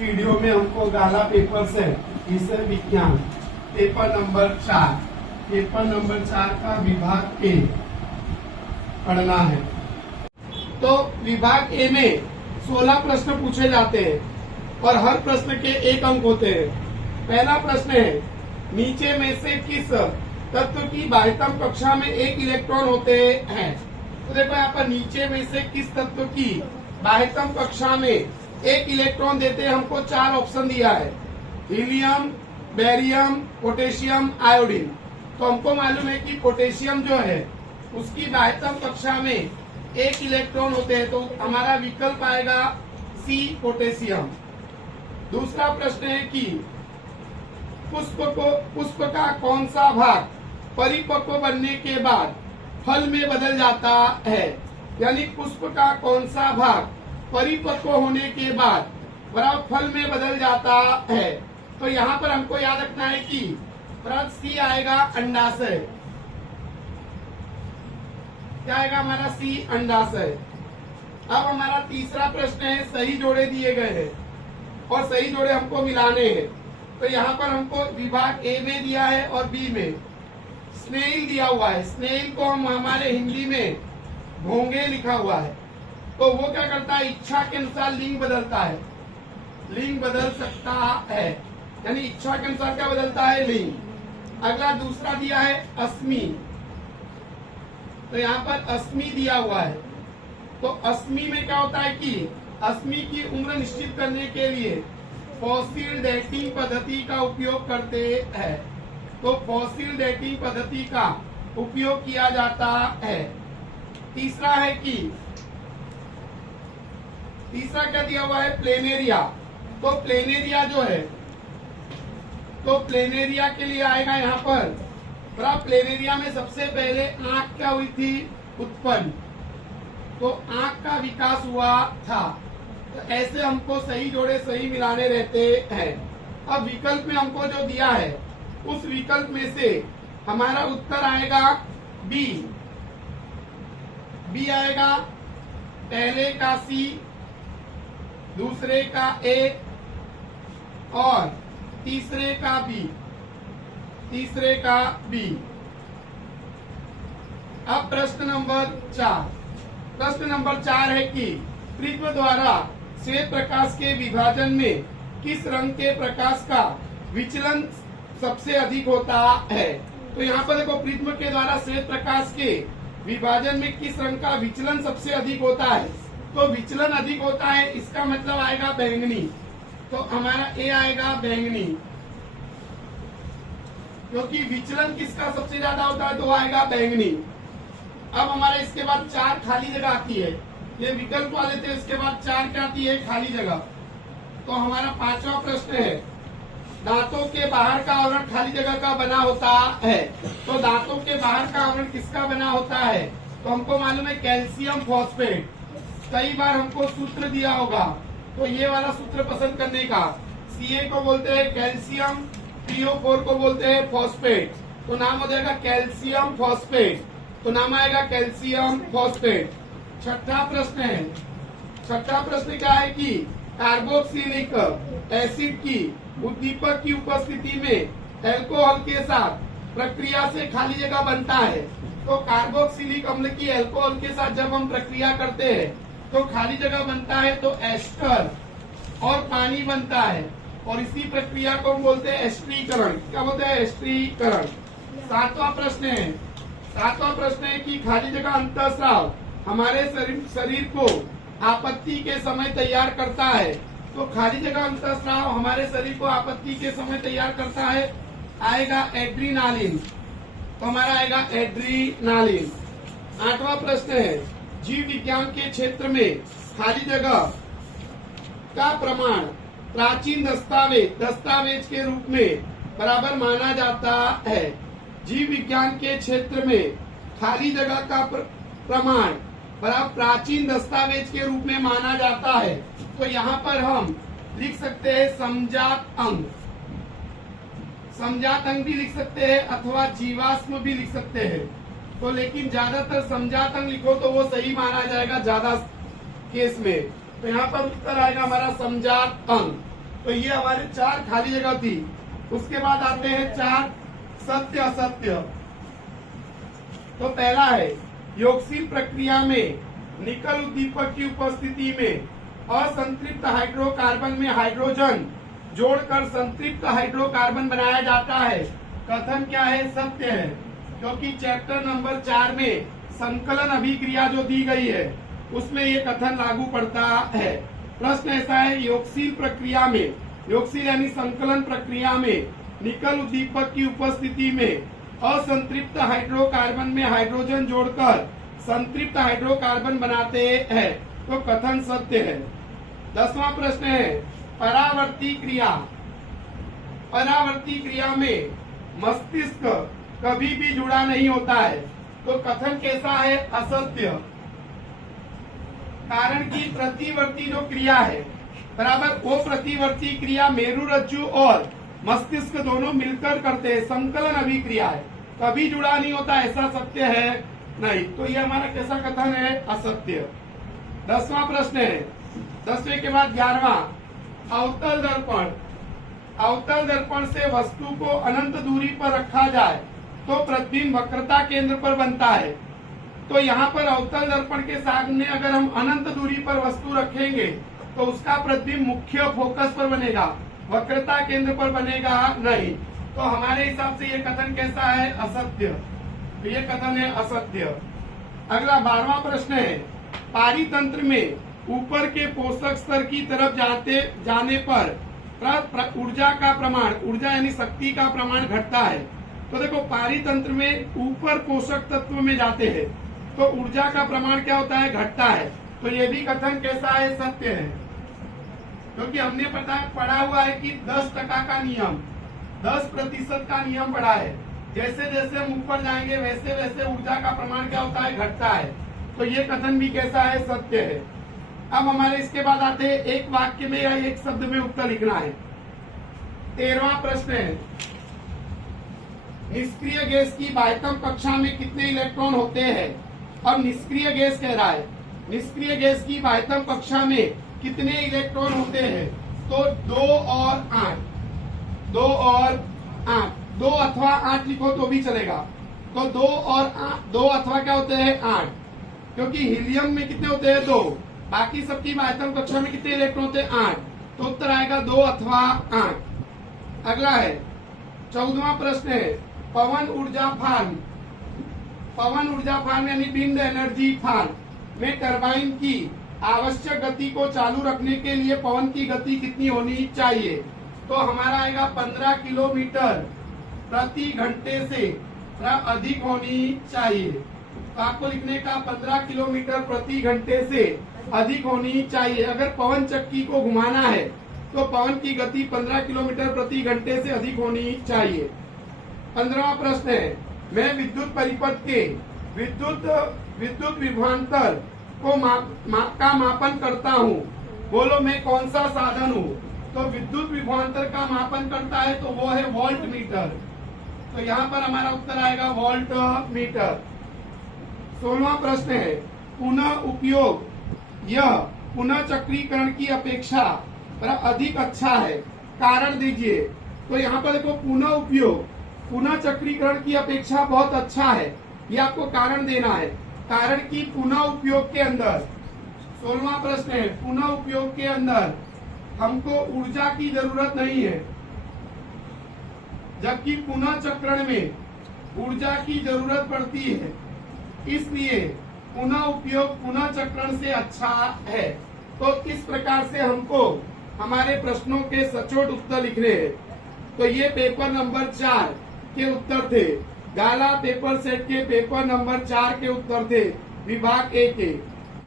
Video में हमको गाला paper से विषय विज्ञान पेपर नंबर 4 का विभाग ए पढ़ना है। तो विभाग ए में 16 प्रश्न पूछे जाते हैं और हर प्रश्न के 1 अंक होते हैं। पहला प्रश्न है, नीचे में से किस तत्व की बाह्यतम कक्षा में 1 इलेक्ट्रॉन होते हैं। तो देखो यहाँ पर नीचे में से किस तत्व की बाह्यतम कक्षा में 1 इलेक्ट्रॉन देते हैं। हमको 4 ऑप्शन दिया है, हीलियम, बेरियम, पोटेशियम, आयोडीन। तो हमको मालूम है कि पोटेशियम जो है उसकी बाह्यतम कक्षा में 1 इलेक्ट्रॉन होते हैं, तो हमारा विकल्प आएगा सी, पोटेशियम। दूसरा प्रश्न है कि पुष्प का कौन सा भाग परिपक्व बनने के बाद फल में बदल जाता है। यानी पुष्प का कौन सा भाग परिपक्व होने के बाद बराबर फल में बदल जाता है। तो यहाँ पर हमको याद रखना है कि प्रश्न सी आएगा अंडाशय। क्या आएगा हमारा सी, अंडाशय। अब हमारा तीसरा प्रश्न है, सही जोड़े दिए गए हैं और सही जोड़े हमको मिलाने हैं। तो यहाँ पर हमको विभाग ए में दिया है और बी में स्नेल दिया हुआ है। स्नेल को हम हमारे हिंदी में भोंगे लिखा हुआ है। तो वो क्या करता है, इच्छा के अनुसार लिंग बदलता है, लिंग बदल सकता है। यानी इच्छा के अनुसार क्या बदलता है, लिंग। अगला दूसरा दिया है अस्मि। तो यहाँ पर अस्मि दिया हुआ है। तो अस्मि में क्या होता है कि अस्मि की उम्र निश्चित करने के लिए फॉसिल डेटिंग पद्धति का उपयोग करते हैं। तो फॉसिल डेटिंग पद्धति का उपयोग किया जाता है। तीसरा है कि तीसरा क्या दिया हुआ है, प्लेनेरिया। तो प्लेनेरिया जो है, तो प्लेनेरिया के लिए आएगा यहाँ पर प्लेनेरिया में सबसे पहले आंख क्या हुई थी, उत्पन्न। तो आंख का विकास हुआ था। तो ऐसे हमको सही जोड़े सही मिलाने रहते हैं। अब विकल्प में हमको जो दिया है उस विकल्प में से हमारा उत्तर आएगा बी। बी आएगा, पहले का सी, दूसरे का ए और तीसरे का बी, तीसरे का बी। अब प्रश्न नंबर 4। प्रश्न नंबर 4 है कि प्रिज्म द्वारा श्वेत प्रकाश के विभाजन में किस रंग के प्रकाश का विचलन सबसे अधिक होता है। तो यहाँ पर देखो, प्रिज्म के द्वारा श्वेत प्रकाश के विभाजन में किस रंग का विचलन सबसे अधिक होता है। तो विचलन अधिक होता है, इसका मतलब आएगा बैंगनी। तो हमारा ए आएगा बैंगनी, क्योंकि विचलन किसका सबसे ज्यादा होता है, तो आएगा बैंगनी। अब हमारा इसके बाद 4 खाली जगह आती है। ये विकल्प वाले थे, इसके बाद 4 क्या आती है, खाली जगह। तो हमारा 5वां प्रश्न है, दांतों के बाहर का आवरण खाली जगह का बना होता है। तो दांतों के बाहर का आवरण किसका बना होता है। तो हमको मालूम है कैल्शियम फॉस्फेट। कई बार हमको सूत्र दिया होगा, तो ये वाला सूत्र पसंद करने का। Ca को बोलते हैं कैल्शियम, PO4 को बोलते हैं फॉस्फेट। तो नाम हो जाएगा कैल्शियम फॉस्फेट। तो नाम आएगा कैल्शियम फॉस्फेट। छठा प्रश्न है, छठा प्रश्न क्या है कि कार्बोक्सिलिक एसिड की उद्दीपक की उपस्थिति में अल्कोहल के साथ प्रक्रिया से खाली जगह बनता है। तो कार्बोक्सिलिक अम्ल की अल्कोहल के साथ जब हम प्रक्रिया करते हैं तो खाली जगह बनता है, तो एस्टर और पानी बनता है। और इसी प्रक्रिया को हम बोलते हैं एस्ट्रीकरण। क्या बोलते हैं, एस्ट्रीकरण। 7वां प्रश्न है, 7वां प्रश्न है कि खाली जगह अंतःस्राव हमारे शरीर को आपत्ति के समय तैयार करता है। तो खाली जगह अंतःस्राव हमारे शरीर को आपत्ति के समय तैयार करता है, आएगा एड्रीनालिन। तो हमारा आएगा एड्रीनालिन। 8वां प्रश्न है, जीव विज्ञान के क्षेत्र में खाली जगह का प्रमाण प्राचीन दस्तावेज के रूप में बराबर माना जाता है। जीव विज्ञान के क्षेत्र में खाली जगह का प्रमाण बराबर प्राचीन दस्तावेज के रूप में माना जाता है। तो यहाँ पर हम लिख सकते हैं समजात अंग। समजात अंग भी लिख सकते हैं अथवा जीवाश्म भी लिख सकते हैं। तो लेकिन ज्यादातर समजात अंग लिखो तो वो सही माना जाएगा ज्यादा केस में। तो यहाँ पर उत्तर आएगा हमारा समजात अंग। तो ये हमारे 4 खाली जगह थी। उसके बाद आते हैं 4 सत्य असत्य। तो पहला है योक्सीन प्रक्रिया में निकल उद्दीपक की उपस्थिति में असंतृप्त हाइड्रोकार्बन में हाइड्रोजन जोड़कर संतृप्त हाइड्रोकार्बन बनाया जाता है। कथन क्या है? सत्य है, क्योंकि चैप्टर नंबर 4 में संकलन अभिक्रिया जो दी गई है उसमें ये कथन लागू पड़ता है। प्रश्न ऐसा है, योक्सीन प्रक्रिया में, योक्सीन यानी संकलन प्रक्रिया में निकल उद्दीपक की उपस्थिति में असंतृप्त हाइड्रोकार्बन में हाइड्रोजन जोड़कर संतृप्त हाइड्रोकार्बन बनाते हैं, तो कथन सत्य है। 10वां प्रश्न है, परावर्ती क्रिया, परावर्ती क्रिया में मस्तिष्क कभी भी जुड़ा नहीं होता है, तो कथन कैसा है? असत्य। कारण की प्रतिवर्ती जो क्रिया है बराबर, वो प्रतिवर्ती क्रिया मेरुरज्जु और मस्तिष्क दोनों मिलकर करते हैं, संकलन अभिक्रिया है, कभी जुड़ा नहीं होता, ऐसा सत्य है नहीं। तो ये हमारा कैसा कथन है? असत्य। 10वां प्रश्न है, 10वें के बाद 11वां, अवतल दर्पण, अवतल दर्पण से वस्तु को अनंत दूरी पर रखा जाए तो प्रतिबिंब वक्रता केंद्र पर बनता है। तो यहाँ पर अवतल दर्पण के सामने अगर हम अनंत दूरी पर वस्तु रखेंगे तो उसका प्रतिबिंब मुख्य फोकस पर बनेगा, वक्रता केंद्र पर बनेगा नहीं। तो हमारे हिसाब से ये कथन कैसा है? असत्य। तो ये कथन है असत्य। अगला 12वां प्रश्न है, पारितंत्र में ऊपर के पोषक स्तर की तरफ जाने पर ऊर्जा का प्रमाण, ऊर्जा यानी शक्ति का प्रमाण घटता है। तो देखो, पारितंत्र में ऊपर पोषक तत्व में जाते हैं तो ऊर्जा का प्रमाण क्या होता है? घटता है। तो ये भी कथन कैसा है? सत्य है, क्योंकि हमने पढ़ा हुआ है कि 10% का नियम, 10% का नियम पढ़ा है। जैसे जैसे हम ऊपर जाएंगे वैसे वैसे ऊर्जा का प्रमाण क्या होता है? घटता है। तो ये कथन भी कैसा है? सत्य है। अब हमारे इसके बाद आते हैं एक वाक्य में या एक शब्द में उत्तर लिखना है। 13वां प्रश्न है, निष्क्रिय गैस की बाह्यतम कक्षा में कितने इलेक्ट्रॉन होते हैं? अब निष्क्रिय गैस कह रहा है, निष्क्रिय गैस की बाह्यतम कक्षा में कितने इलेक्ट्रॉन होते हैं? तो 2 और 8, 2 और 8, 2 अथवा 8 लिखो तो भी चलेगा। तो 2 और 8, 2 अथवा क्या होते हैं? 8, क्योंकि हीलियम में कितने होते हैं? 2, बाकी सबकी बाह्यतम कक्षा में कितने इलेक्ट्रॉन होते हैं? 8। तो उत्तर आएगा 2 अथवा 8। अगला है 14वां प्रश्न है, पवन ऊर्जा फार्म, पवन ऊर्जा फार्म यानी विंड एनर्जी फार्म में टरबाइन की आवश्यक गति को चालू रखने के लिए पवन की गति कितनी होनी चाहिए? तो हमारा आएगा 15 किलोमीटर प्रति घंटे से अधिक होनी चाहिए। तो आपको लिखने का 15 किलोमीटर प्रति घंटे से अधिक होनी चाहिए। अगर पवन चक्की को घुमाना है तो पवन की गति 15 किलोमीटर प्रति घंटे से अधिक होनी चाहिए। 15वां प्रश्न है, मैं विद्युत परिपथ के विद्युत विभवांतर को का मापन करता हूँ, बोलो मैं कौन सा साधन हूँ? तो विद्युत विभवांतर का मापन करता है तो वो है वोल्ट मीटर। तो यहाँ पर हमारा उत्तर आएगा वोल्ट मीटर। 16वां प्रश्न है, पुनः उपयोग यह पुनः चक्रीकरण की अपेक्षा अधिक अच्छा है, कारण दीजिए। तो यहाँ पर देखो, पुनः उपयोग पुनः चक्रीकरण की अपेक्षा बहुत अच्छा है, ये आपको कारण देना है। कारण की पुनः उपयोग के अंदर, 16वां प्रश्न है, पुनः उपयोग के अंदर हमको ऊर्जा की जरूरत नहीं है, जबकि पुनः चक्रण में ऊर्जा की जरूरत पड़ती है, इसलिए पुनः उपयोग पुनः चक्रण से अच्छा है। तो इस प्रकार से हमको हमारे प्रश्नों के सचोट उत्तर लिखने हैं। तो ये पेपर नंबर 4 के उत्तर थे, गाला पेपर सेट के पेपर नंबर 4 के उत्तर थे विभाग ए के।